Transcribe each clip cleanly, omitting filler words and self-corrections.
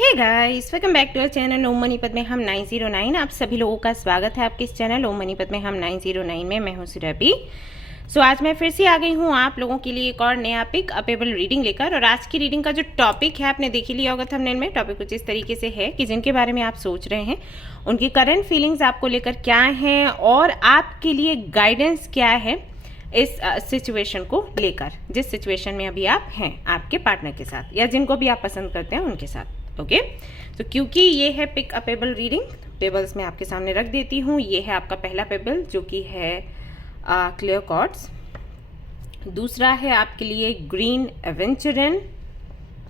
Hey guys, welcome back to our channel Om Manipat में हम 909। आप सभी लोगों का स्वागत है आपके इस चैनल ओम मनीपत में हम 909 में। मैं हूं सुरभि। आज मैं फिर से आ गई हूं आप लोगों के लिए एक और नया पिक अपेबल रीडिंग लेकर। और आज की रीडिंग का जो टॉपिक है आपने देख ही लिया होगा थंबनेल में। टॉपिक कुछ इस तरीके से है कि जिनके बारे में आप सोच रहे हैं उनकी करंट फीलिंग्स आपको लेकर क्या हैं और आपके लिए गाइडेंस क्या है इस सिचुएशन को लेकर, जिस सिचुएशन में अभी आप हैं आपके पार्टनर के साथ या जिनको भी आप पसंद करते हैं उनके साथ। ओके, तो क्योंकि ये है pick a pebble reading, pebbles मैं आपके सामने रख देती हूँ। ये है आपका पहला पेबल जो कि है क्लियर कॉर्ड्स, दूसरा है आपके लिए ग्रीन एवेंचरन,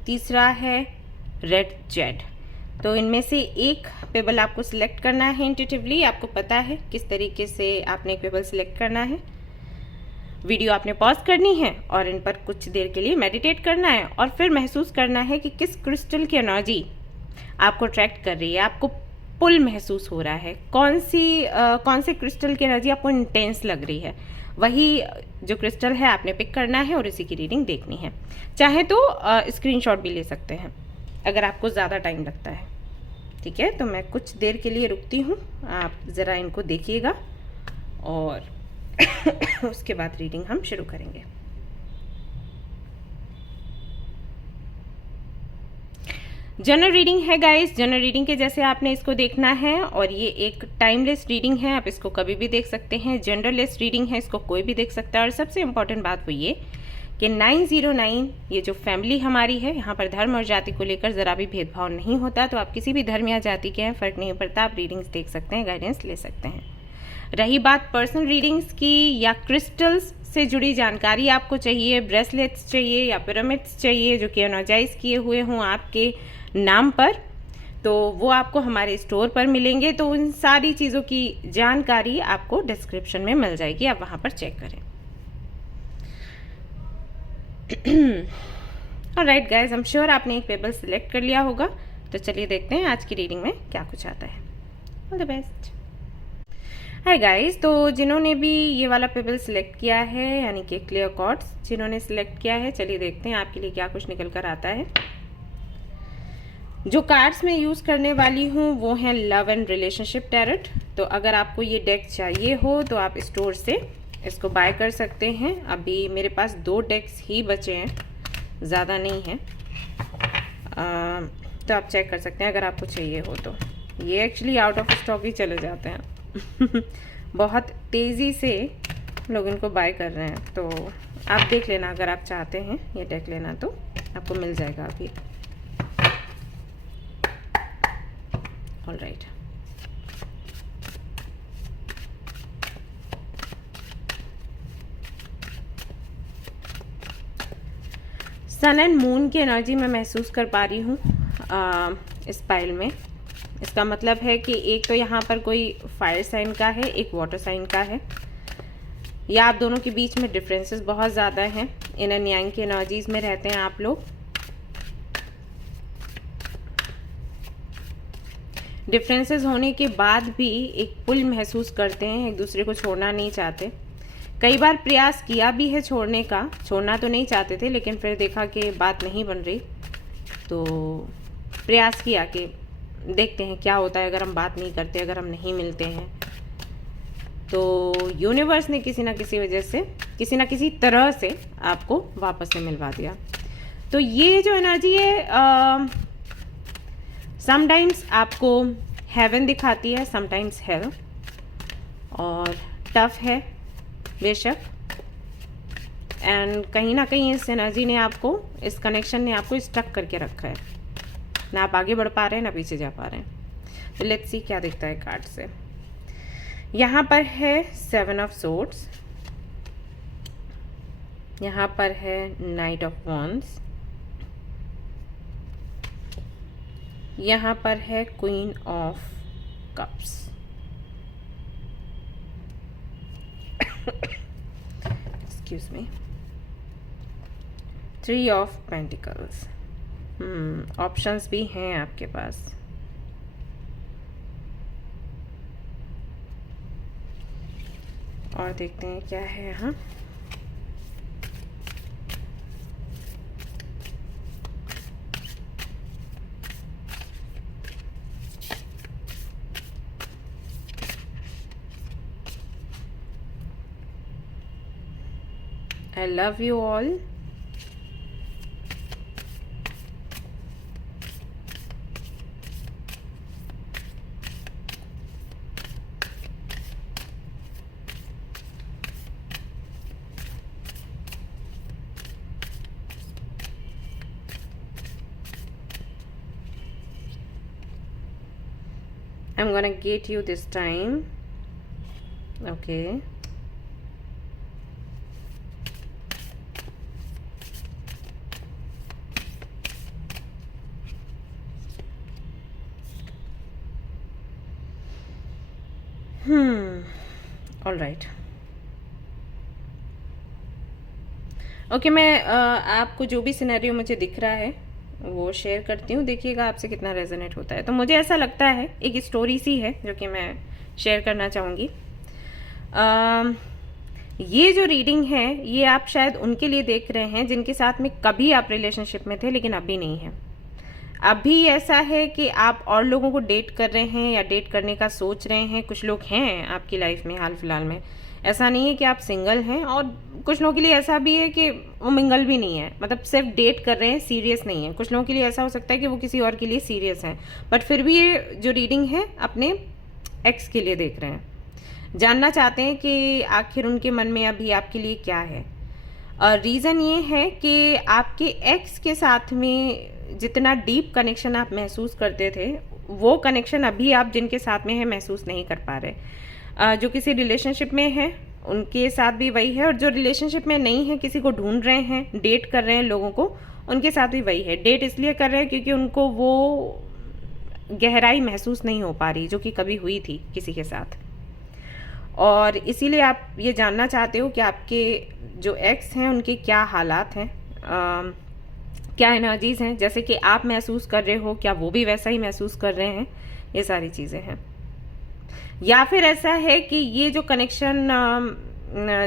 तीसरा है रेड जेड। तो इनमें से एक पेबल आपको सिलेक्ट करना है इंट्यूटिवली। आपको पता है किस तरीके से आपने एक पेबल सिलेक्ट करना है। वीडियो आपने पॉज करनी है और इन पर कुछ देर के लिए मेडिटेट करना है और फिर महसूस करना है कि किस क्रिस्टल की एनर्जी आपको अट्रैक्ट कर रही है, आपको पुल महसूस हो रहा है, कौन से क्रिस्टल की एनर्जी आपको इंटेंस लग रही है। वही जो क्रिस्टल है आपने पिक करना है और इसी की रीडिंग देखनी है। चाहे तो स्क्रीनशॉट भी ले सकते हैं अगर आपको ज़्यादा टाइम लगता है। ठीक है, तो मैं कुछ देर के लिए रुकती हूँ, आप ज़रा इनको देखिएगा और उसके बाद रीडिंग हम शुरू करेंगे। जनरल रीडिंग है गाइस, जनरल रीडिंग के जैसे आपने इसको देखना है और ये एक टाइमलेस रीडिंग है, आप इसको कभी भी देख सकते हैं। जनरलेस रीडिंग है, इसको कोई भी देख सकता है। और सबसे इम्पोर्टेंट बात वो ये कि 909 ये जो फैमिली हमारी है, यहाँ पर धर्म और जाति को लेकर ज़रा भी भेदभाव नहीं होता। तो आप किसी भी धर्म या जाति के हैं, फ़र्क नहीं पड़ता, आप रीडिंग्स देख सकते हैं, गाइडेंस ले सकते हैं। रही बात पर्सनल रीडिंग्स की या क्रिस्टल्स से जुड़ी जानकारी आपको चाहिए, ब्रेसलेट्स चाहिए या पिरामिड्स चाहिए जो कि एनर्जाइज किए हुए हों आपके नाम पर, तो वो आपको हमारे स्टोर पर मिलेंगे। तो उन सारी चीज़ों की जानकारी आपको डिस्क्रिप्शन में मिल जाएगी, आप वहाँ पर चेक करें। Alright guys, I am sure आपने एक पेबल सिलेक्ट कर लिया होगा। तो चलिए देखते हैं आज की रीडिंग में क्या कुछ आता है। All the best. Hi guys, तो जिन्होंने भी ये वाला पेबल सिलेक्ट किया है यानी कि क्लियर कॉर्ड्स जिन्होंने सिलेक्ट किया है, चलिए देखते हैं आपके लिए क्या कुछ निकल कर आता है। जो कार्ड्स मैं यूज़ करने वाली हूँ वो हैं लव एंड रिलेशनशिप टैरोट। तो अगर आपको ये डेक चाहिए हो तो आप स्टोर से इसको बाय कर सकते हैं। अभी मेरे पास 2 डेक्स ही बचे हैं, ज़्यादा नहीं है। तो आप चेक कर सकते हैं अगर आपको चाहिए हो तो। ये एक्चुअली आउट ऑफ स्टॉक ही चले जाते हैं बहुत तेज़ी से लोग इनको बाय कर रहे हैं। तो आप देख लेना, अगर आप चाहते हैं ये डेक लेना तो आपको मिल जाएगा अभी। ऑलराइट, सन एंड मून की एनर्जी मैं महसूस कर पा रही हूँ इस पाइल में। इसका मतलब है कि एक तो यहाँ पर कोई फायर साइन का है, एक वाटर साइन का है, या आप दोनों के बीच में डिफरेंसेस बहुत ज़्यादा हैं। इन एंड यांग की एनर्जीज में रहते हैं आप लोग। डिफरेंसेस होने के बाद भी एक पुल महसूस करते हैं, एक दूसरे को छोड़ना नहीं चाहते। कई बार प्रयास किया भी है छोड़ने का, छोड़ना तो नहीं चाहते थे लेकिन फिर देखा कि बात नहीं बन रही तो प्रयास किया कि देखते हैं क्या होता है अगर हम बात नहीं करते, अगर हम नहीं मिलते हैं। तो यूनिवर्स ने किसी ना किसी वजह से, किसी ना किसी तरह से आपको वापस से मिलवा दिया। तो ये जो एनर्जी है समटाइम्स आपको हेवन दिखाती है, समटाइम्स हेल, और टफ है बेशक। एंड कहीं ना कहीं इस एनर्जी ने आपको, इस कनेक्शन ने आपको स्टक करके रखा है, ना आप आगे बढ़ पा रहे हैं ना पीछे जा पा रहे हैं। तो लेट्स सी क्या दिखता है कार्ड से। यहाँ पर है 7 ऑफ सोर्ड्स, यहाँ पर है नाइट ऑफ वॉन्ड्स, यहाँ पर है queen of cups, excuse me, 3 of pentacles. Options भी हैं आपके पास। और देखते हैं क्या है यहाँ। I love you all. I'm gonna get you this time. Okay. All right. Okay, मैं आपको जो भी सिनेरियो मुझे दिख रहा है वो शेयर करती हूँ, देखिएगा आपसे कितना रेजोनेट होता है। तो मुझे ऐसा लगता है एक स्टोरी सी है जो कि मैं शेयर करना चाहूँगी। ये जो रीडिंग है ये आप शायद उनके लिए देख रहे हैं जिनके साथ में कभी आप रिलेशनशिप में थे लेकिन अभी नहीं है। अभी ऐसा है कि आप और लोगों को डेट कर रहे हैं या डेट करने का सोच रहे हैं। कुछ लोग हैं आपकी लाइफ में हाल फिलहाल में, ऐसा नहीं है कि आप सिंगल हैं, और कुछ लोगों के लिए ऐसा भी है कि वो मिंगल भी नहीं है, मतलब सिर्फ डेट कर रहे हैं, सीरियस नहीं है। कुछ लोगों के लिए ऐसा हो सकता है कि वो किसी और के लिए सीरियस हैं, बट फिर भी ये जो रीडिंग है अपने एक्स के लिए देख रहे हैं, जानना चाहते हैं कि आखिर उनके मन में अभी आपके लिए क्या है। और रीज़न ये है कि आपके एक्स के साथ में जितना डीप कनेक्शन आप महसूस करते थे वो कनेक्शन अभी आप जिनके साथ में है महसूस नहीं कर पा रहे। जो किसी रिलेशनशिप में है उनके साथ भी वही है, और जो रिलेशनशिप में नहीं है, किसी को ढूंढ रहे हैं, डेट कर रहे हैं लोगों को, उनके साथ भी वही है। डेट इसलिए कर रहे हैं क्योंकि उनको वो गहराई महसूस नहीं हो पा रही जो कि कभी हुई थी किसी के साथ, और इसीलिए आप ये जानना चाहते हो कि आपके जो एक्स हैं उनके क्या हालात हैं, क्या एनर्जीज हैं, जैसे कि आप महसूस कर रहे हो क्या वो भी वैसा ही महसूस कर रहे हैं, ये सारी चीज़ें हैं। या फिर ऐसा है कि ये जो कनेक्शन,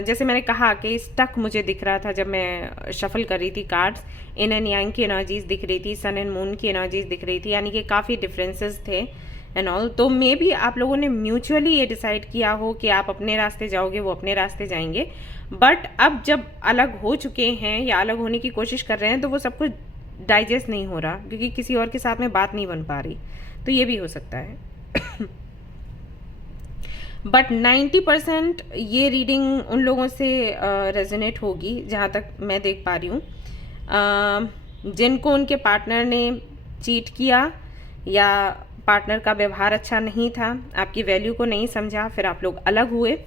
जैसे मैंने कहा कि स्टक मुझे दिख रहा था जब मैं शफल कर रही थी कार्ड्स, इन एंड यांग की एनर्जीज दिख रही थी, सन एंड मून की एनर्जीज दिख रही थी, यानी कि काफ़ी डिफरेंसेस थे एंड ऑल। तो मे बी आप लोगों ने म्यूचुअली ये डिसाइड किया हो कि आप अपने रास्ते जाओगे, वो अपने रास्ते जाएंगे, बट अब जब अलग हो चुके हैं या अलग होने की कोशिश कर रहे हैं तो वो सब कुछ डाइजेस्ट नहीं हो रहा क्योंकि किसी और के साथ में बात नहीं बन पा रही। तो ये भी हो सकता है। बट 90% ये रीडिंग उन लोगों से रेजोनेट होगी जहाँ तक मैं देख पा रही हूँ, जिनको उनके पार्टनर ने चीट किया या पार्टनर का व्यवहार अच्छा नहीं था, आपकी वैल्यू को नहीं समझा, फिर आप लोग अलग हुए,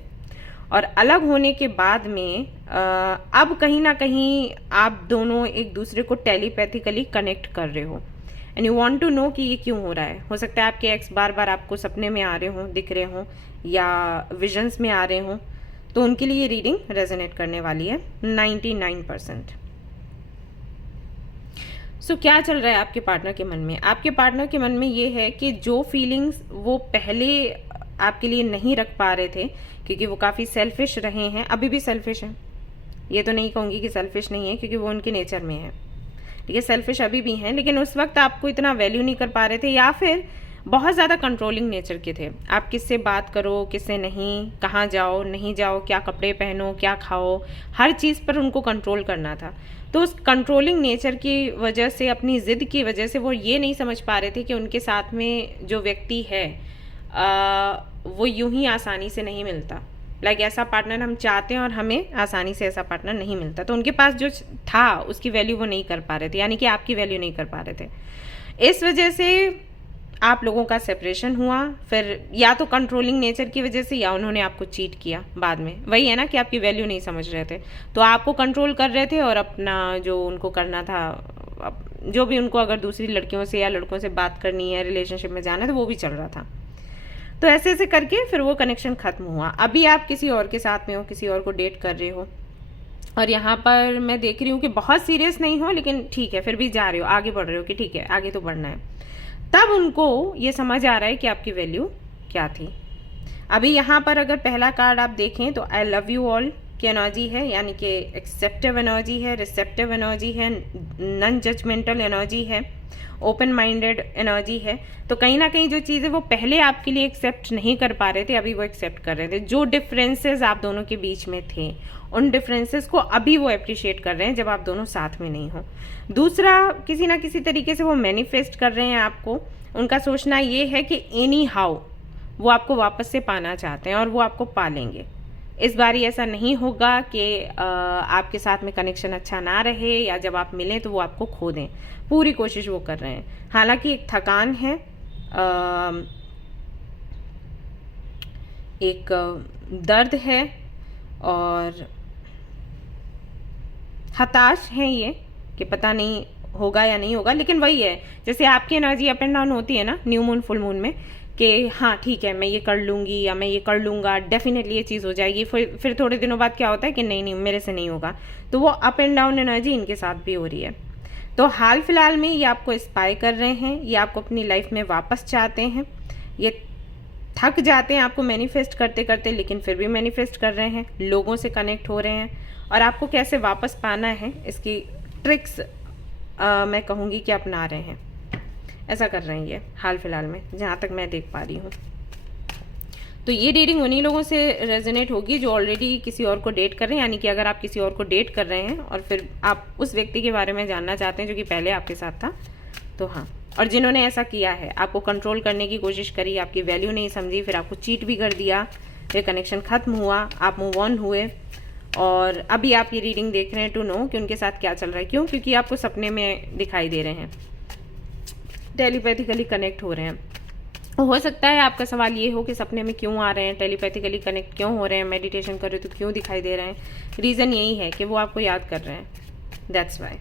और अलग होने के बाद में अब कहीं ना कहीं आप दोनों एक दूसरे को टेलीपैथिकली कनेक्ट कर रहे हो and you want to know कि ये क्यों हो रहा है। हो सकता है आपके एक्स बार बार आपको सपने में आ रहे हों, दिख रहे हों, या विजन्स में आ रहे हों, तो उनके लिए ये रीडिंग रेजोनेट करने वाली है 99%। सो क्या चल रहा है आपके पार्टनर के मन में? आपके पार्टनर के मन में ये है कि जो फीलिंग्स वो पहले आपके लिए नहीं रख पा रहे थे क्योंकि वो काफ़ी सेल्फिश रहे हैं, अभी भी सेल्फिश हैं, ये तो नहीं कहूँगी कि सेल्फिश नहीं है क्योंकि वो उनके नेचर में है, ठीक है, सेल्फिश अभी भी हैं, लेकिन उस वक्त आपको इतना वैल्यू नहीं कर पा रहे थे, या फिर बहुत ज़्यादा कंट्रोलिंग नेचर के थे। आप किससे बात करो, किससे नहीं, कहाँ जाओ, नहीं जाओ, क्या कपड़े पहनो, क्या खाओ, हर चीज़ पर उनको कंट्रोल करना था। तो उस कंट्रोलिंग नेचर की वजह से, अपनी ज़िद की वजह से वो ये नहीं समझ पा रहे थे कि उनके साथ में जो व्यक्ति है वो यूं ही आसानी से नहीं मिलता। लाइक ऐसा पार्टनर हम चाहते हैं और हमें आसानी से ऐसा पार्टनर नहीं मिलता, तो उनके पास जो था उसकी वैल्यू वो नहीं कर पा रहे थे, यानी कि आपकी वैल्यू नहीं कर पा रहे थे। इस वजह से आप लोगों का सेपरेशन हुआ, फिर या तो कंट्रोलिंग नेचर की वजह से या उन्होंने आपको चीट किया बाद में। वही है ना कि आपकी वैल्यू नहीं समझ रहे थे, तो आपको कंट्रोल कर रहे थे और अपना जो उनको करना था, जो भी उनको अगर दूसरी लड़कियों से या लड़कों से बात करनी है, रिलेशनशिप में जाना है, तो वो भी चल रहा था। तो ऐसे ऐसे करके फिर वो कनेक्शन खत्म हुआ। अभी आप किसी और के साथ में हो, किसी और को डेट कर रहे हो, और यहाँ पर मैं देख रही हूँ कि बहुत सीरियस नहीं हो, लेकिन ठीक है, फिर भी जा रहे हो, आगे बढ़ रहे हो कि ठीक है आगे तो बढ़ना है। तब उनको ये समझ आ रहा है कि आपकी वैल्यू क्या थी। अभी यहाँ पर अगर पहला कार्ड आप देखें तो आई लव यू ऑल की एनर्जी है, यानी कि एक्सेप्टिव एनर्जी है, रिसेप्टिव एनर्जी है, नॉन जजमेंटल एनर्जी है, ओपन माइंडेड एनर्जी है। तो कहीं ना कहीं जो चीज़ें वो पहले आपके लिए एक्सेप्ट नहीं कर पा रहे थे, अभी वो एक्सेप्ट कर रहे थे। जो डिफरेंसेस आप दोनों के बीच में थे, उन डिफरेंसेस को अभी वो अप्रिशिएट कर रहे हैं जब आप दोनों साथ में नहीं हो। दूसरा, किसी ना किसी तरीके से वो मैनिफेस्ट कर रहे हैं आपको। उनका सोचना ये है कि एनी हाउ वो आपको वापस से पाना चाहते हैं और वो आपको पालेंगे। इस बार ऐसा नहीं होगा कि आपके साथ में कनेक्शन अच्छा ना रहे या जब आप मिलें तो वो आपको खो दें। पूरी कोशिश वो कर रहे हैं। हालांकि एक थकान है, एक दर्द है और हताश है ये कि पता नहीं होगा या नहीं होगा। लेकिन वही है, जैसे आपकी एनर्जी अप एंड डाउन होती है ना न्यू मून फुल मून में, कि हाँ ठीक है मैं ये कर लूँगी या मैं ये कर लूँगा, डेफिनेटली ये चीज़ हो जाएगी। फिर थोड़े दिनों बाद क्या होता है कि नहीं मेरे से नहीं होगा। तो वो अप एंड डाउन एनर्जी इनके साथ भी हो रही है। तो हाल फिलहाल में ये आपको स्पाई कर रहे हैं, ये आपको अपनी लाइफ में वापस चाहते हैं। ये थक जाते हैं आपको मैनिफेस्ट करते करते, लेकिन फिर भी मैनिफेस्ट कर रहे हैं, लोगों से कनेक्ट हो रहे हैं और आपको कैसे वापस पाना है इसकी ट्रिक्स मैं कहूँगी कि अपना रहे हैं। ऐसा कर रहे हैं ये हाल फिलहाल में, जहाँ तक मैं देख पा रही हूँ। तो ये रीडिंग उन्हीं लोगों से रेजोनेट होगी जो ऑलरेडी किसी और को डेट कर रहे हैं, यानी कि अगर आप किसी और को डेट कर रहे हैं और फिर आप उस व्यक्ति के बारे में जानना चाहते हैं जो कि पहले आपके साथ था, तो हाँ। और जिन्होंने ऐसा किया है, आपको कंट्रोल करने की कोशिश करी, आपकी वैल्यू नहीं समझी, फिर आपको चीट भी कर दिया, फिर कनेक्शन खत्म हुआ, आप मूव ऑन हुए और अभी आप ये रीडिंग देख रहे हैं टू नो कि उनके साथ क्या चल रहा है। क्यों? क्योंकि आपको सपने में दिखाई दे रहे हैं, टेलीपैथिकली कनेक्ट हो रहे हैं। हो सकता है आपका सवाल ये हो कि सपने में क्यों आ रहे हैं, टेलीपैथिकली कनेक्ट क्यों हो रहे हैं, मेडिटेशन कर रहे हो तो क्यों दिखाई दे रहे हैं। रीज़न यही है कि वो आपको याद कर रहे हैं, that's why.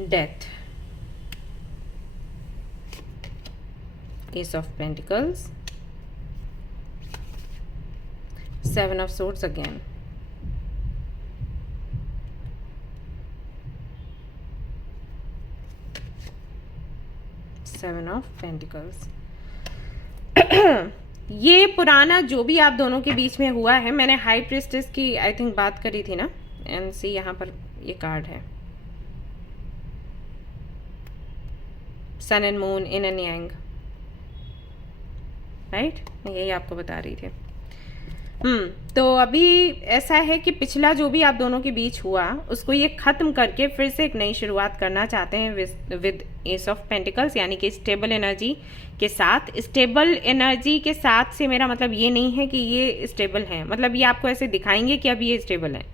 Death, S of pentacles, seven of swords again, seven of pentacles. ये पुराना जो भी आप दोनों के बीच में हुआ है, मैंने हाई प्रिस्टेस की आई थिंक बात करी थी ना, एंड सी यहाँ पर ये कार्ड है, sun and moon yin and yang, right. मैं यही आपको बता रही थी। तो अभी ऐसा है कि पिछला जो भी आप दोनों के बीच हुआ उसको ये खत्म करके फिर से एक नई शुरुआत करना चाहते हैं विद एस ऑफ पेंटिकल्स, यानी कि स्टेबल एनर्जी के साथ। स्टेबल एनर्जी के साथ से मेरा मतलब ये नहीं है कि ये स्टेबल है, मतलब ये आपको ऐसे दिखाएंगे कि अभी ये स्टेबल है,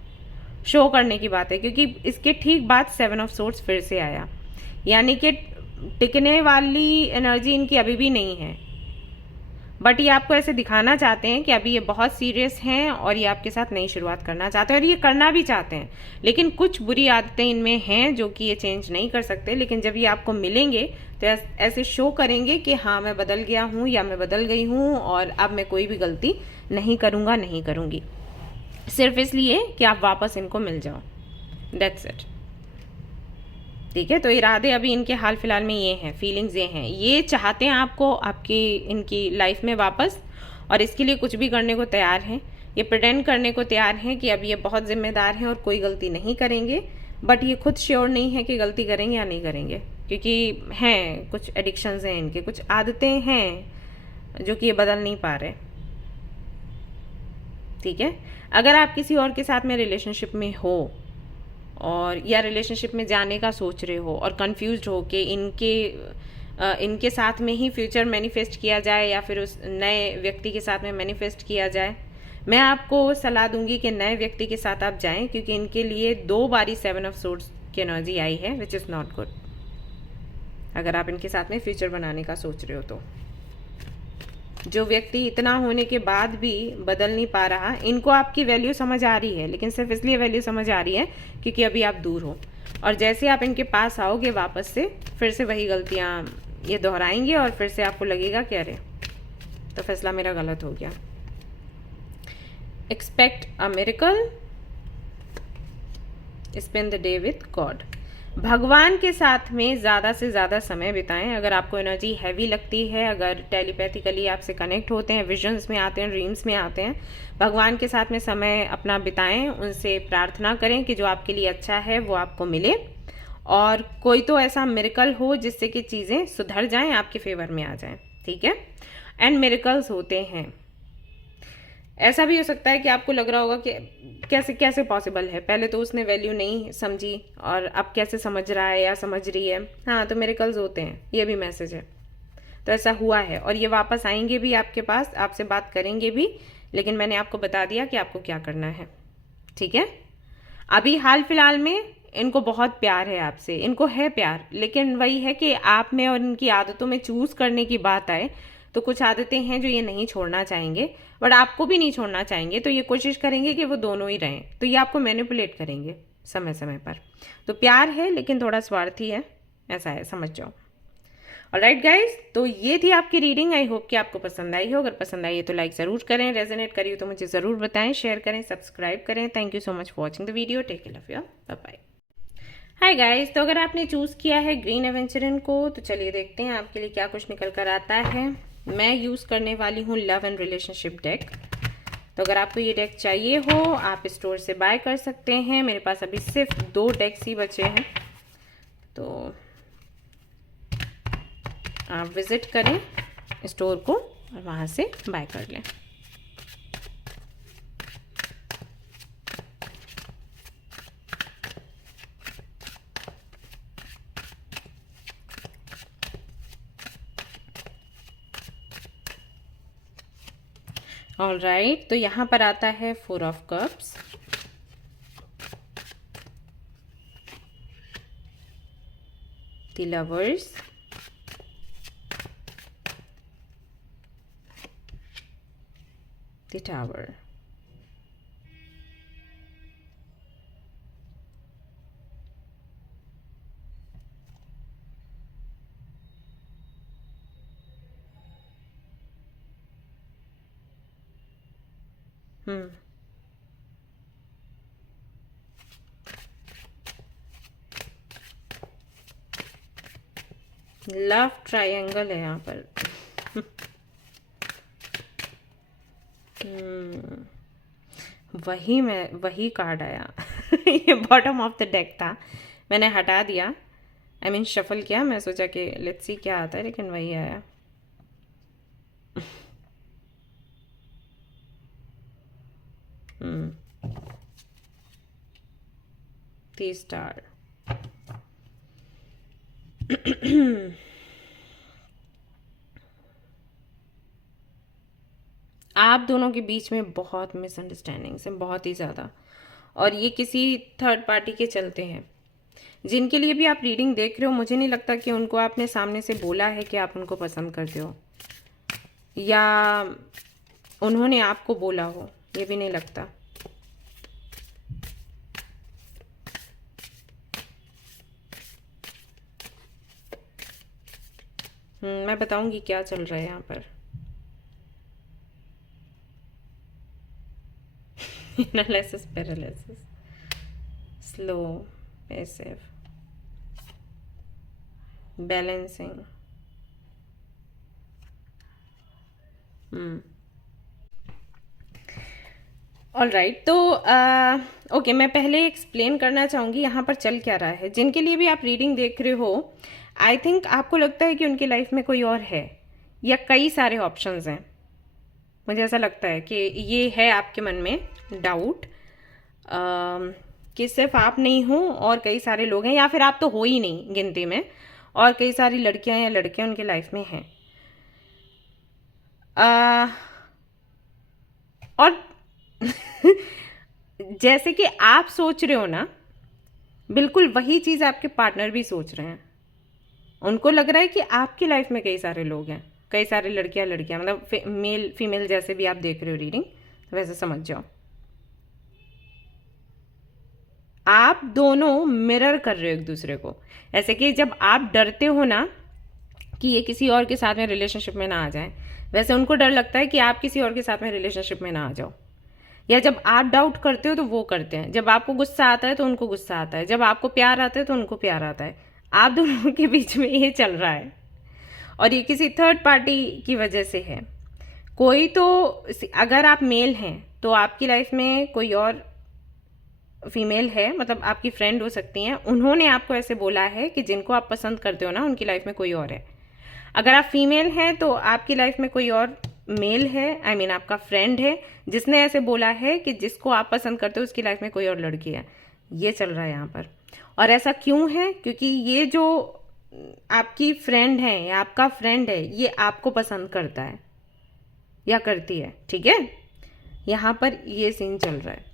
शो करने की बात है। क्योंकि इसके ठीक बाद सेवन ऑफ सोर्ड्स फिर से आया, यानी कि टिकने वाली एनर्जी इनकी अभी भी नहीं है, बट ये आपको ऐसे दिखाना चाहते हैं कि अभी ये बहुत सीरियस हैं और ये आपके साथ नई शुरुआत करना चाहते हैं और ये करना भी चाहते हैं। लेकिन कुछ बुरी आदतें इनमें हैं जो कि ये चेंज नहीं कर सकते, लेकिन जब ये आपको मिलेंगे तो ऐसे शो करेंगे कि हाँ मैं बदल गया हूँ या मैं बदल गई हूँ और अब मैं कोई भी गलती नहीं करूँगा, नहीं करूँगी, सिर्फ इसलिए कि आप वापस इनको मिल जाओ, दैट्स इट। ठीक है, तो इरादे अभी इनके हाल फिलहाल में ये हैं, फीलिंग्स ये हैं, ये चाहते हैं आपको आपकी इनकी लाइफ में वापस, और इसके लिए कुछ भी करने को तैयार हैं। ये प्रिटेंड करने को तैयार हैं कि अब ये बहुत जिम्मेदार हैं और कोई गलती नहीं करेंगे, बट ये खुद श्योर नहीं है कि गलती करेंगे या नहीं करेंगे, क्योंकि हैं कुछ एडिक्शंस हैं इनके, कुछ आदतें हैं जो कि ये बदल नहीं पा रहे। ठीक है, अगर आप किसी और के साथ में रिलेशनशिप में हो और या रिलेशनशिप में जाने का सोच रहे हो और कंफ्यूज्ड हो कि इनके साथ में ही फ्यूचर मैनिफेस्ट किया जाए या फिर उस नए व्यक्ति के साथ में मैनिफेस्ट किया जाए, मैं आपको सलाह दूंगी कि नए व्यक्ति के साथ आप जाएं, क्योंकि इनके लिए 2 बारी सेवन ऑफ सोर्ड्स की एनर्जी आई है, विच इज़ नॉट गुड। अगर आप इनके साथ में फ्यूचर बनाने का सोच रहे हो तो जो व्यक्ति इतना होने के बाद भी बदल नहीं पा रहा, इनको आपकी वैल्यू समझ आ रही है, लेकिन सिर्फ इसलिए वैल्यू समझ आ रही है क्योंकि अभी आप दूर हो, और जैसे आप इनके पास आओगे वापस से फिर से वही गलतियां ये दोहराएंगे और फिर से आपको लगेगा कि अरे तो फैसला मेरा गलत हो गया। Expect a miracle, spend the day with God. भगवान के साथ में ज़्यादा से ज़्यादा समय बिताएं। अगर आपको एनर्जी हैवी लगती है, अगर टेलीपैथिकली आपसे कनेक्ट होते हैं, विजन्स में आते हैं, ड्रीम्स में आते हैं, भगवान के साथ में समय अपना बिताएं, उनसे प्रार्थना करें कि जो आपके लिए अच्छा है वो आपको मिले, और कोई तो ऐसा मिरेकल हो जिससे कि चीज़ें सुधर जाएं, आपके फेवर में आ जाएं, ठीक है। एंड मिरेकल्स होते हैं। ऐसा भी हो सकता है कि आपको लग रहा होगा कि कैसे कैसे पॉसिबल है, पहले तो उसने वैल्यू नहीं समझी और अब कैसे समझ रहा है या समझ रही है। हाँ, तो मिरेकल्स होते हैं, ये भी मैसेज है। तो ऐसा हुआ है और ये वापस आएंगे भी आपके पास, आपसे बात करेंगे भी, लेकिन मैंने आपको बता दिया कि आपको क्या करना है, ठीक है। अभी हाल फिलहाल में इनको बहुत प्यार है आपसे, इनको है प्यार, लेकिन वही है कि आप में और इनकी आदतों में चूज करने की बात आए तो कुछ आदतें हैं जो ये नहीं छोड़ना चाहेंगे, बट आपको भी नहीं छोड़ना चाहेंगे, तो ये कोशिश करेंगे कि वो दोनों ही रहें, तो ये आपको मैनिपुलेट करेंगे समय समय पर। तो प्यार है लेकिन थोड़ा स्वार्थी है, ऐसा है, समझ जाओ। ऑलराइट गाइज, तो ये थी आपकी रीडिंग। आई होप कि आपको पसंद आई हो। अगर पसंद आई है तो लाइक ज़रूर करें, रेजोनेट करी हो तो मुझे ज़रूर बताएं, शेयर करें, सब्सक्राइब करें। Thank you so much for watching the video. Take care of your, bye bye. Hi guys, तो अगर आपने चूज़ किया है ग्रीन एवेंचरिन को, तो चलिए देखते हैं आपके लिए क्या कुछ निकल कर आता है। मैं यूज़ करने वाली हूँ लव एंड रिलेशनशिप डेक। तो अगर आपको ये डेक चाहिए हो, आप स्टोर से बाय कर सकते हैं। मेरे पास अभी सिर्फ 2 डेक्स ही बचे हैं, तो आप विज़िट करें स्टोर को और वहाँ से बाय कर लें। ऑलराइट, तो यहाँ पर आता है 4 of cups, the lovers, the tower, love triangle है यहाँ पर। वही कार्ड आया। ये बॉटम ऑफ द डेक था, मैंने हटा दिया, आई मीन शफल किया। मैं सोचा कि लेट्स सी क्या आता है, लेकिन वही आया। The star. आप दोनों के बीच में बहुत मिसअंडरस्टैंडिंग्स हैं, बहुत ही ज़्यादा, और ये किसी थर्ड पार्टी के चलते हैं। जिनके लिए भी आप रीडिंग देख रहे हो, मुझे नहीं लगता कि उनको आपने सामने से बोला है कि आप उनको पसंद करते हो, या उन्होंने आपको बोला हो, ये भी नहीं लगता। मैं बताऊंगी क्या चल रहा है यहाँ पर। Analysis, paralysis, slow, passive, balancing. Alright, तो ओके, मैं पहले एक्सप्लेन करना चाहूँगी यहाँ पर चल क्या रहा है। जिनके लिए भी आप रीडिंग देख रहे हो, आई थिंक आपको लगता है कि उनकी लाइफ में कोई और है, या कई सारे ऑप्शंस हैं। मुझे ऐसा लगता है कि ये है आपके मन में डाउट कि सिर्फ आप नहीं हो और कई सारे लोग हैं, या फिर आप तो हो ही नहीं गिनती में, और कई सारी लड़कियां या लड़के उनके लाइफ में हैं। और जैसे कि आप सोच रहे हो ना, बिल्कुल वही चीज़ आपके पार्टनर भी सोच रहे हैं। उनको लग रहा है कि आपकी लाइफ में कई सारे लोग हैं, कई सारे लड़कियां, मतलब मेल फीमेल जैसे भी आप देख रहे हो रीडिंग, वैसे समझ जाओ। आप दोनों मिरर कर रहे हो एक दूसरे को, ऐसे कि जब आप डरते हो ना कि ये किसी और के साथ में रिलेशनशिप में ना आ जाए, वैसे उनको डर लगता है कि आप किसी और के साथ में रिलेशनशिप में ना आ जाओ। या जब आप डाउट करते हो तो वो करते हैं, जब आपको गुस्सा आता है तो उनको गुस्सा आता है, जब आपको प्यार आता है तो उनको प्यार आता है। आप दोनों के बीच में ये चल रहा है और ये किसी थर्ड पार्टी की वजह से है। कोई तो, अगर आप मेल हैं तो आपकी लाइफ में कोई और फीमेल है, मतलब आपकी फ्रेंड हो सकती हैं, उन्होंने आपको ऐसे बोला है कि जिनको आप पसंद करते हो ना उनकी लाइफ में कोई और है। अगर आप फीमेल हैं तो आपकी लाइफ में कोई और मेल है, आई मीन आपका फ्रेंड है, जिसने ऐसे बोला है कि जिसको आप पसंद करते हो उसकी लाइफ में कोई और लड़की है। ये चल रहा है यहाँ पर। और ऐसा क्यों है? क्योंकि ये जो आपकी फ्रेंड है या आपका फ्रेंड है ये आपको पसंद करता है या करती है, ठीक है। यहाँ पर ये सीन चल रहा है।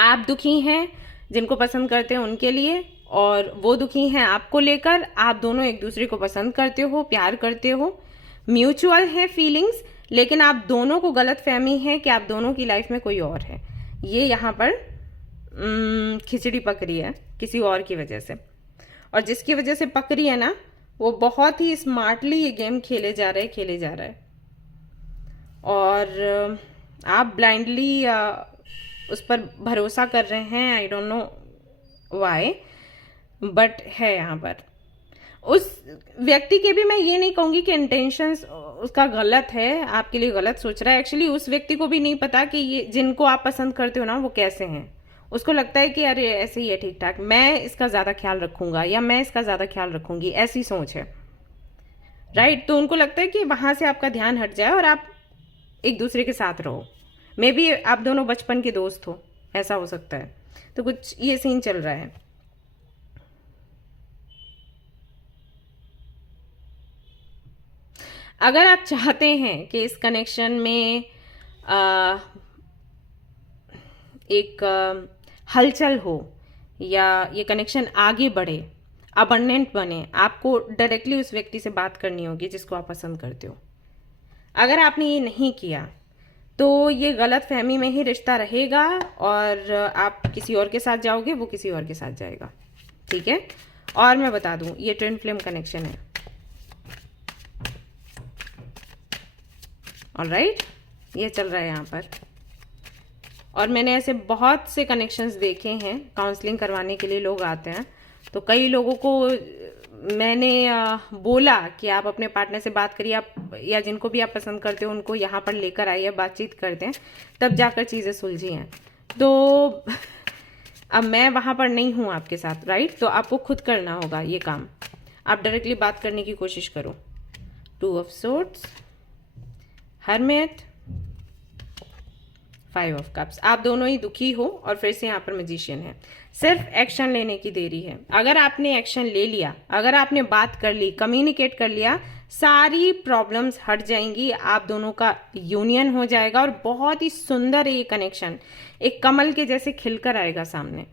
आप दुखी हैं जिनको पसंद करते हैं उनके लिए, और वो दुखी हैं आपको लेकर। आप दोनों एक दूसरे को पसंद करते हो, प्यार करते हो, म्यूचुअल है फीलिंग्स, लेकिन आप दोनों को गलत फहमी है कि आप दोनों की लाइफ में कोई और है। ये यहाँ पर खिचड़ी पक रही है किसी और की वजह से, और जिसकी वजह से पक रही है ना वो बहुत ही स्मार्टली ये गेम खेले जा रहा है और आप ब्लाइंडली उस पर भरोसा कर रहे हैं। I don't know why, but है यहाँ पर। उस व्यक्ति के भी मैं ये नहीं कहूँगी कि इंटेंशंस उसका गलत है, आपके लिए गलत सोच रहा है। एक्चुअली उस व्यक्ति को भी नहीं पता कि ये जिनको आप पसंद करते हो ना वो कैसे हैं। उसको लगता है कि अरे ऐसे ही है, ठीक ठाक, मैं इसका ज़्यादा ख्याल रखूंगा या मैं इसका ज़्यादा ख्याल रखूंगी, ऐसी सोच है, राइट। तो उनको लगता है कि वहाँ से आपका ध्यान हट जाए और आप एक दूसरे के साथ रहो। मे बी आप दोनों बचपन के दोस्त हो, ऐसा हो सकता है। तो कुछ ये सीन चल रहा है। अगर आप चाहते हैं कि इस कनेक्शन में एक हलचल हो या ये कनेक्शन आगे बढ़े, अबंडेंट बने, आपको डायरेक्टली उस व्यक्ति से बात करनी होगी जिसको आप पसंद करते हो। अगर आपने ये नहीं किया तो ये गलत फहमी में ही रिश्ता रहेगा और आप किसी और के साथ जाओगे, वो किसी और के साथ जाएगा, ठीक है। और मैं बता दूं ये ट्विन फ्लेम कनेक्शन है, ऑलराइट। ये चल रहा है यहाँ पर। और मैंने ऐसे बहुत से कनेक्शंस देखे हैं, काउंसलिंग करवाने के लिए लोग आते हैं, तो कई लोगों को मैंने बोला कि आप अपने पार्टनर से बात करिए, आप या जिनको भी आप पसंद करते हो उनको यहाँ पर लेकर आइए, बातचीत करते हैं, तब जाकर चीज़ें सुलझी हैं। तो अब मैं वहाँ पर नहीं हूँ आपके साथ, राइट। तो आपको खुद करना होगा ये काम। आप डायरेक्टली बात करने की कोशिश करो। 2 of swords, hermit, 5 of cups. आप दोनों ही दुखी हो और फिर से यहाँ पर मैजिशियन है। सिर्फ एक्शन लेने की देरी है। अगर आपने एक्शन ले लिया, अगर आपने बात कर ली, कम्युनिकेट कर लिया, सारी प्रॉब्लम्स हट जाएंगी, आप दोनों का यूनियन हो जाएगा और बहुत ही सुंदर ये कनेक्शन एक कमल के जैसे खिलकर आएगा सामने।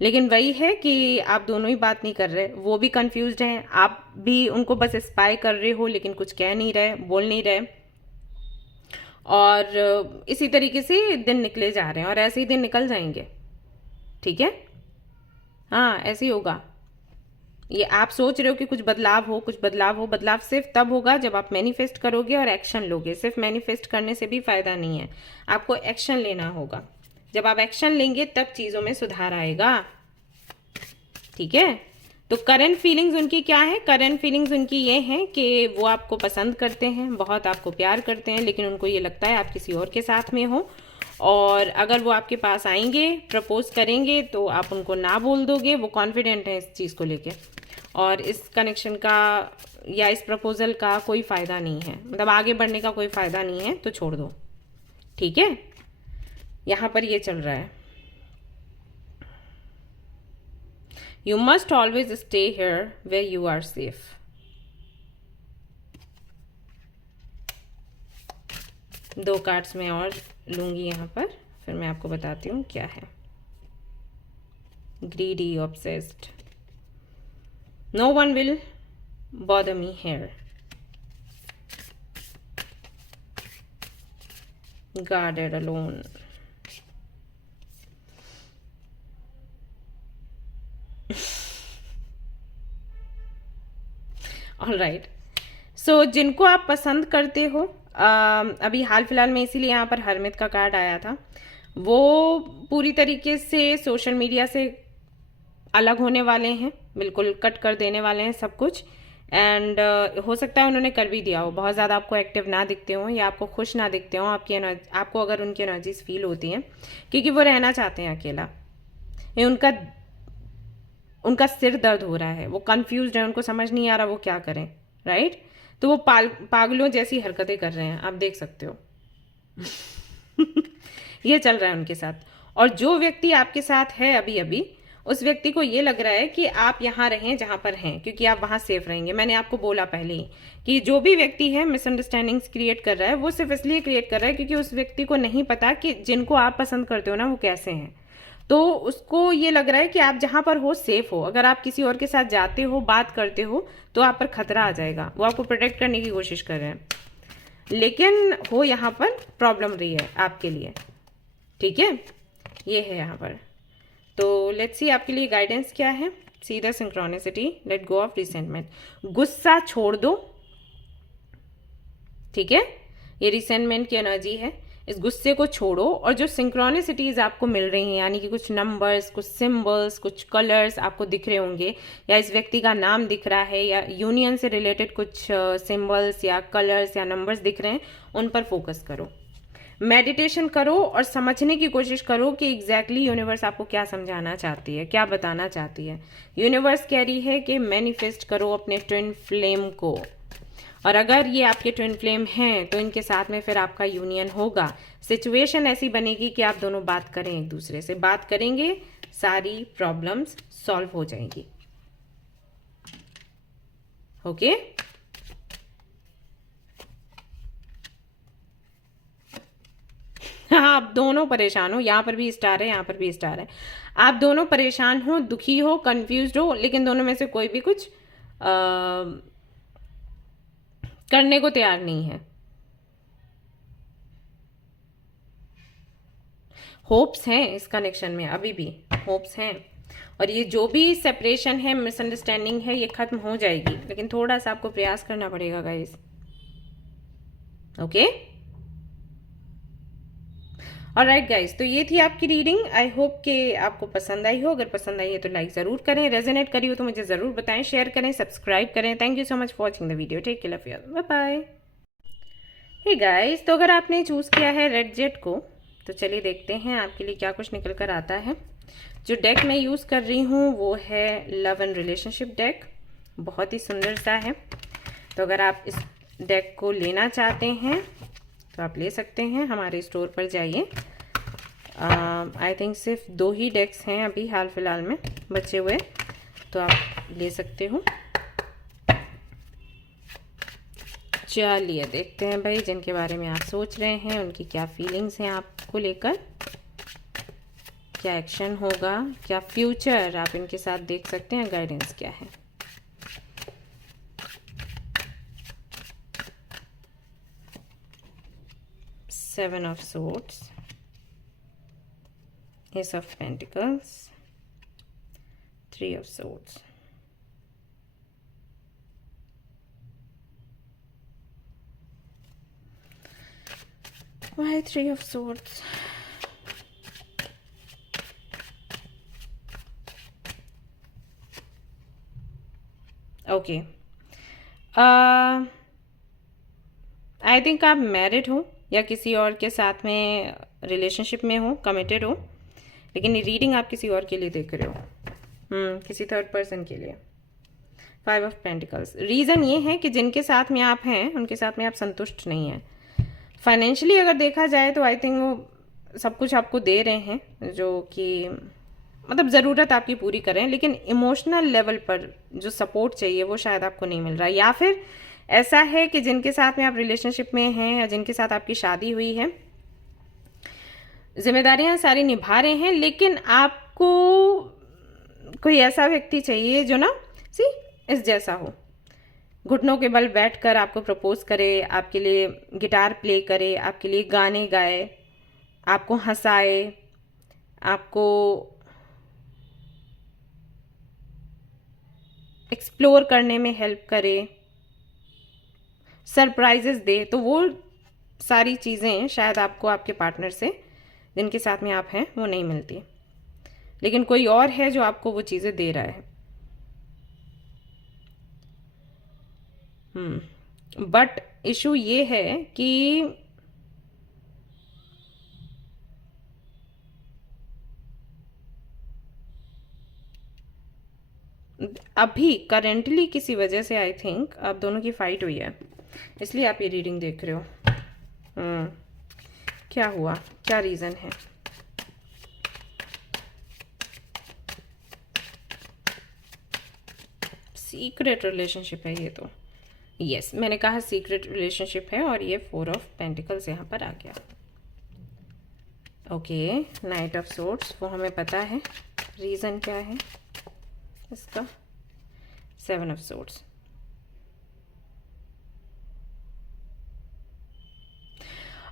लेकिन वही है कि आप दोनों ही बात नहीं कर रहे, वो भी कंफ्यूज्ड हैं, आप भी उनको बस स्पाई कर रहे हो लेकिन कुछ कह नहीं रहे, बोल नहीं रहे, और इसी तरीके से दिन निकले जा रहे हैं और ऐसे ही दिन निकल जाएंगे, ठीक है। हाँ, ऐसे ही होगा। ये आप सोच रहे हो कि कुछ बदलाव हो, कुछ बदलाव हो, बदलाव सिर्फ तब होगा जब आप मैनिफेस्ट करोगे और एक्शन लोगे। सिर्फ मैनिफेस्ट करने से भी फायदा नहीं है, आपको एक्शन लेना होगा। जब आप एक्शन लेंगे तब चीज़ों में सुधार आएगा, ठीक है। तो करंट फीलिंग्स उनकी क्या है? करंट फीलिंग्स उनकी ये हैं कि वो आपको पसंद करते हैं, बहुत आपको प्यार करते हैं, लेकिन उनको ये लगता है आप किसी और के साथ में हो, और अगर वो आपके पास आएंगे, प्रपोज करेंगे तो आप उनको ना बोल दोगे। वो कॉन्फिडेंट है इस चीज़ को लेके, और इस कनेक्शन का या इस प्रपोजल का कोई फ़ायदा नहीं है, मतलब आगे बढ़ने का कोई फ़ायदा नहीं है, तो छोड़ दो, ठीक है। यहाँ पर ये चल रहा है। You must always stay here where you are safe. दो कार्ड्स मैं और लूंगी यहाँ पर, फिर मैं आपको बताती हूँ क्या है। Greedy, obsessed. No one will bother me here. Guarded, alone. Alright. So जिनको आप पसंद करते हो, अभी हाल फिलहाल में इसीलिए यहाँ पर हरमित का कार्ड आया था, वो पूरी तरीके से सोशल मीडिया से अलग होने वाले हैं, बिल्कुल कट कर देने वाले हैं सब कुछ। एंड हो सकता है उन्होंने कर भी दिया हो, बहुत ज़्यादा आपको एक्टिव ना दिखते हो या आपको खुश ना दिखते हो, आपको अगर उनकी एनर्जीज फील होती हैं, क्योंकि वो रहना चाहते हैं अकेला। ये उनका सिर दर्द हो रहा है, वो कंफ्यूज है, उनको समझ नहीं आ रहा वो क्या करें, राइट। तो वो पागलों जैसी हरकतें कर रहे हैं, आप देख सकते हो। ये चल रहा है उनके साथ। और जो व्यक्ति आपके साथ है अभी अभी, उस व्यक्ति को ये लग रहा है कि आप यहाँ रहें जहाँ पर हैं, क्योंकि आप वहाँ सेफ रहेंगे। मैंने आपको बोला पहले ही कि जो भी व्यक्ति है मिसअंडरस्टैंडिंग्स क्रिएट कर रहा है, वो सिर्फ इसलिए क्रिएट कर रहा है क्योंकि उस व्यक्ति को नहीं पता कि जिनको आप पसंद करते हो ना, वो कैसे हैं। तो उसको ये लग रहा है कि आप जहाँ पर हो सेफ हो, अगर आप किसी और के साथ जाते हो, बात करते हो, तो आप पर खतरा आ जाएगा। वो आपको प्रोटेक्ट करने की कोशिश कर रहे हैं, लेकिन हो यहाँ पर प्रॉब्लम रही है आपके लिए, ठीक है। ये है यहाँ पर। तो लेट्स सी आपके लिए गाइडेंस क्या है। See the synchronicity, let go of resentment. गुस्सा छोड़ दो, ठीक है। ये रिसेंटमेंट की एनर्जी है, इस गुस्से को छोड़ो। और जो सिंक्रोनिसिटीज आपको मिल रही हैं, यानी कि कुछ नंबर्स, कुछ सिंबल्स, कुछ कलर्स आपको दिख रहे होंगे, या इस व्यक्ति का नाम दिख रहा है, या यूनियन से रिलेटेड कुछ सिंबल्स या कलर्स या नंबर्स दिख रहे हैं, उन पर फोकस करो, मेडिटेशन करो और समझने की कोशिश करो कि एग्जैक्टली यूनिवर्स आपको क्या समझाना चाहती है, क्या बताना चाहती है। यूनिवर्स कह रही है कि मैनिफेस्ट करो अपने ट्विन फ्लेम को, और अगर ये आपके ट्विन फ्लेम हैं तो इनके साथ में फिर आपका यूनियन होगा। सिचुएशन ऐसी बनेगी कि आप दोनों बात करें, एक दूसरे से बात करेंगे, सारी प्रॉब्लम्स सॉल्व हो जाएंगी। ओके हाँ, आप दोनों परेशान हो, यहाँ पर भी स्टार है, यहाँ पर भी स्टार है। आप दोनों परेशान हो, दुखी हो, कंफ्यूज्ड हो, लेकिन दोनों में से कोई भी कुछ करने को तैयार नहीं है। होप्स हैं इस कनेक्शन में, अभी भी होप्स हैं। और ये जो भी सेपरेशन है, मिसअंडरस्टैंडिंग है, ये खत्म हो जाएगी, लेकिन थोड़ा सा आपको प्रयास करना पड़ेगा गाइस। ओके ऑलराइट गाइस, तो ये थी आपकी रीडिंग। आई होप कि आपको पसंद आई हो। अगर पसंद आई है तो लाइक जरूर करें, रेजोनेट करी हो तो मुझे जरूर बताएं, शेयर करें, सब्सक्राइब करें। Thank you so much for watching the video. Take care, love you, bye bye. Hey guys, तो अगर आपने चूज किया है रेड जेट को, तो चलिए देखते हैं आपके लिए क्या कुछ निकल कर आता है। जो डेक मैं यूज कर रही हूँ वो है लव एंड रिलेशनशिप डेक, बहुत ही सुंदर सा है। तो अगर आप इस डेक को लेना चाहते हैं तो आप ले सकते हैं, हमारे स्टोर पर जाइए। आई थिंक सिर्फ 2 ही डेक्स हैं अभी हाल फिलहाल में बचे हुए, तो आप ले सकते हो। चलिए देखते हैं भाई, जिनके बारे में आप सोच रहे हैं उनकी क्या फीलिंग्स हैं आपको लेकर, क्या एक्शन होगा, क्या फ्यूचर आप इनके साथ देख सकते हैं, गाइडेंस क्या है। Seven of Swords, Ace of Pentacles, 3 of Swords. Why 3 of Swords? Okay. I think आप मैरिड हो या किसी और के साथ में रिलेशनशिप में हो, कमिटेड हो, लेकिन ये रीडिंग आप किसी और के लिए देख रहे हो, किसी थर्ड पर्सन के लिए। 5 ऑफ पेंटिकल्स। रीज़न ये है कि जिनके साथ में आप हैं उनके साथ में आप संतुष्ट नहीं हैं। फाइनेंशियली अगर देखा जाए तो आई थिंक वो सब कुछ आपको दे रहे हैं, जो कि मतलब ज़रूरत आपकी पूरी करें, लेकिन इमोशनल लेवल पर जो सपोर्ट चाहिए वो शायद आपको नहीं मिल रहा। या फिर ऐसा है कि जिनके साथ में आप रिलेशनशिप में हैं या जिनके साथ आपकी शादी हुई है, जिम्मेदारियां सारी निभा रहे हैं, लेकिन आपको कोई ऐसा व्यक्ति चाहिए जो ना इस जैसा हो, घुटनों के बल बैठकर आपको प्रपोज करे, आपके लिए गिटार प्ले करे, आपके लिए गाने गाए, आपको हंसाए, आपको एक्सप्लोर करने में हेल्प करे, सरप्राइजेस दे। तो वो सारी चीज़ें शायद आपको आपके पार्टनर से जिनके साथ में आप हैं वो नहीं मिलती, लेकिन कोई और है जो आपको वो चीज़ें दे रहा है। बट इशू ये है कि अभी करेंटली किसी वजह से आई थिंक आप दोनों की फाइट हुई है, इसलिए आप ये रीडिंग देख रहे हो। क्या हुआ, क्या रीज़न है? सीक्रेट रिलेशनशिप है ये तो, यस मैंने कहा सीक्रेट रिलेशनशिप है, और ये 4 ऑफ पेंटिकल्स यहाँ पर आ गया। ओके, नाइट ऑफ सोर्ड्स, वो हमें पता है रीज़न क्या है इसका। 7 ऑफ सोर्ड्स,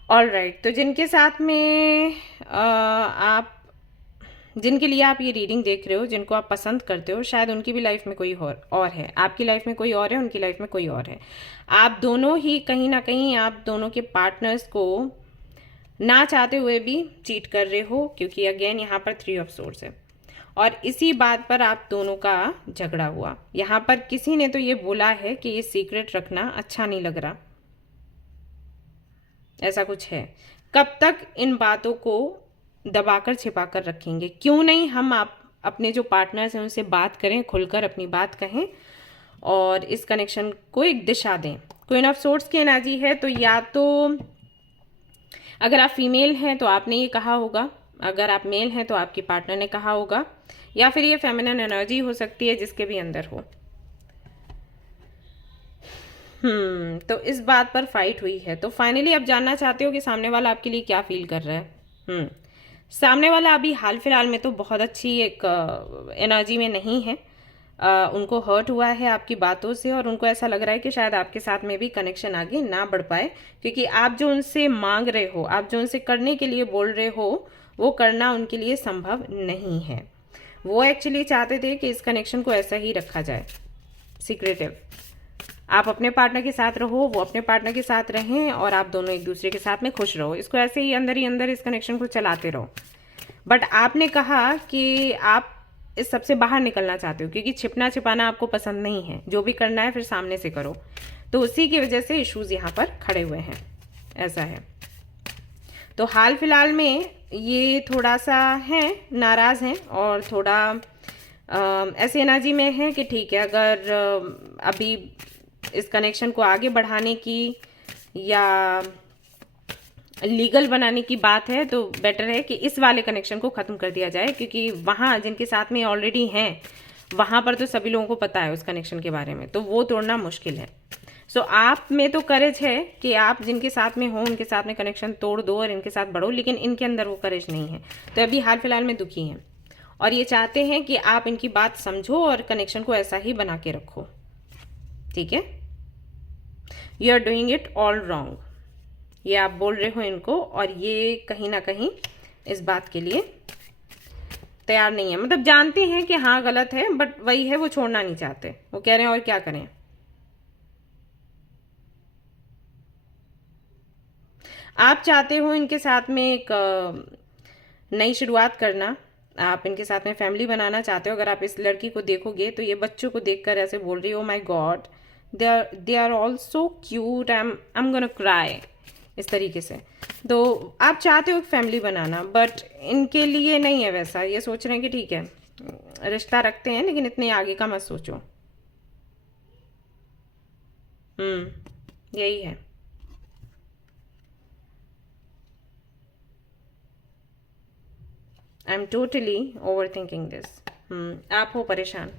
ऑल राइट। तो जिनके साथ में आप, जिनके लिए आप ये रीडिंग देख रहे हो, जिनको आप पसंद करते हो, शायद उनकी भी लाइफ में कोई और है, आपकी लाइफ में कोई और है, उनकी लाइफ में कोई और है। आप दोनों ही कहीं ना कहीं आप दोनों के पार्टनर्स को ना चाहते हुए भी चीट कर रहे हो, क्योंकि अगेन यहाँ पर 3 ऑफ सोर्ड्स है, और इसी बात पर आप दोनों का झगड़ा हुआ। यहाँ पर किसी ने तो ये बोला है कि ये सीक्रेट रखना अच्छा नहीं लग रहा, ऐसा कुछ है। कब तक इन बातों को दबाकर छिपाकर रखेंगे? क्यों नहीं हम आप अपने जो पार्टनर्स हैं उनसे बात करें, खुलकर अपनी बात कहें और इस कनेक्शन को एक दिशा दें। क्वीन ऑफ सोर्ड्स की एनर्जी है, तो या तो अगर आप फीमेल हैं तो आपने ये कहा होगा, अगर आप मेल हैं तो आपके पार्टनर ने कहा होगा, या फिर ये फेमिनिन एनर्जी हो सकती है जिसके भी अंदर हो। तो इस बात पर फाइट हुई है। तो फाइनली आप जानना चाहते हो कि सामने वाला आपके लिए क्या फील कर रहा है। सामने वाला अभी हाल फिलहाल में तो बहुत अच्छी एक एनर्जी में नहीं है। उनको हर्ट हुआ है आपकी बातों से, और उनको ऐसा लग रहा है कि शायद आपके साथ में भी कनेक्शन आगे ना बढ़ पाए, क्योंकि आप जो उनसे मांग रहे हो, आप जो उनसे करने के लिए बोल रहे हो, वो करना उनके लिए संभव नहीं है। वो एक्चुअली चाहते थे कि इस कनेक्शन को ऐसा ही रखा जाए, सीक्रेटिव। आप अपने पार्टनर के साथ रहो, वो अपने पार्टनर के साथ रहें, और आप दोनों एक दूसरे के साथ में खुश रहो। इसको ऐसे ही अंदर इस कनेक्शन को चलाते रहो। बट आपने कहा कि आप इस सबसे बाहर निकलना चाहते हो, क्योंकि छिपना छिपाना आपको पसंद नहीं है। जो भी करना है फिर सामने से करो। तो उसी की वजह से इश्यूज यहाँ पर खड़े हुए हैं, ऐसा है। तो हाल फिलहाल में ये थोड़ा सा है, नाराज हैं, और थोड़ा ऐसी एनर्जी में है कि ठीक है, अगर अभी इस कनेक्शन को आगे बढ़ाने की या लीगल बनाने की बात है, तो बेटर है कि इस वाले कनेक्शन को ख़त्म कर दिया जाए, क्योंकि वहाँ जिनके साथ में ऑलरेडी हैं वहाँ पर तो सभी लोगों को पता है उस कनेक्शन के बारे में, तो वो तोड़ना मुश्किल है। सो आप में तो करेज है कि आप जिनके साथ में हो उनके साथ में कनेक्शन तोड़ दो और इनके साथ बढ़ो, लेकिन इनके अंदर वो करेज नहीं है। तो अभी हाल फिलहाल में दुखी हैं, और ये चाहते हैं कि आप इनकी बात समझो और कनेक्शन को ऐसा ही बना के रखो, ठीक है। You are doing it all wrong, ये आप बोल रहे हो इनको, और ये कहीं ना कहीं इस बात के लिए तैयार नहीं है। मतलब जानते हैं कि हाँ गलत है, बट वही है, वो छोड़ना नहीं चाहते। वो कह रहे हैं और क्या करें। आप चाहते हो इनके साथ में एक नई शुरुआत करना, आप इनके साथ में फैमिली बनाना चाहते हो। अगर आप इस लड़की को देखोगे तो ये बच्चों को देखकर ऐसे बोल रही हो, my god they are all so cute, I am gonna cry, इस तरीके से। तो आप चाहते हो एक फैमिली बनाना, बट इनके लिए नहीं है वैसा। ये सोच रहे हैं कि ठीक है रिश्ता रखते हैं, लेकिन इतने आगे का मत सोचो। यही है। I am totally over thinking this. आप हो परेशान,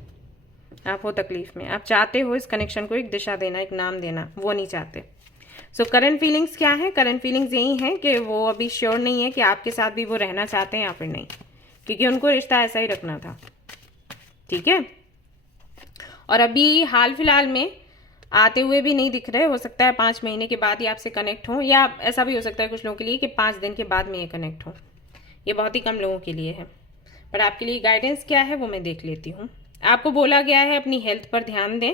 आप हो तकलीफ में, आप चाहते हो इस कनेक्शन को एक दिशा देना, एक नाम देना, वो नहीं चाहते। सो करंट फीलिंग्स क्या है? करंट फीलिंग्स यही हैं कि वो अभी श्योर नहीं है कि आपके साथ भी वो रहना चाहते हैं या फिर नहीं, क्योंकि उनको रिश्ता ऐसा ही रखना था, ठीक है। और अभी हाल फिलहाल में आते हुए भी नहीं दिख रहे। हो सकता है 5 महीने के बाद ही आपसे कनेक्ट हो, या ऐसा भी हो सकता है कुछ लोगों के लिए कि 5 दिन के बाद में ये कनेक्ट हो। ये बहुत ही कम लोगों के लिए है। पर आपके लिए गाइडेंस क्या है वो मैं देख लेती हूँ। आपको बोला गया है अपनी हेल्थ पर ध्यान दें,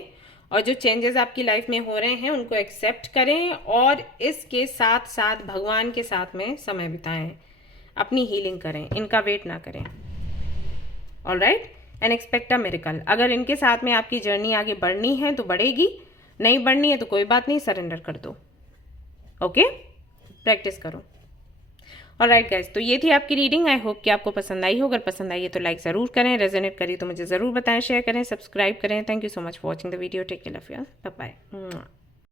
और जो चेंजेस आपकी लाइफ में हो रहे हैं उनको एक्सेप्ट करें, और इसके साथ साथ भगवान के साथ में समय बिताएं। अपनी हीलिंग करें, इनका वेट ना करें। Alright, and expect a miracle. अगर इनके साथ में आपकी जर्नी आगे बढ़नी है तो बढ़ेगी, नहीं बढ़नी है तो कोई बात नहीं, सरेंडर कर दो। ओके, प्रैक्टिस करो। ऑलराइट गाइस, तो ये थी आपकी रीडिंग। आई होप कि आपको पसंद आई हो। अगर पसंद आई है तो लाइक ज़रूर करें, रेजोनेट करी तो मुझे ज़रूर बताएं, शेयर करें, सब्सक्राइब करें। Thank you so much for watching the video. Take care of your, bye bye.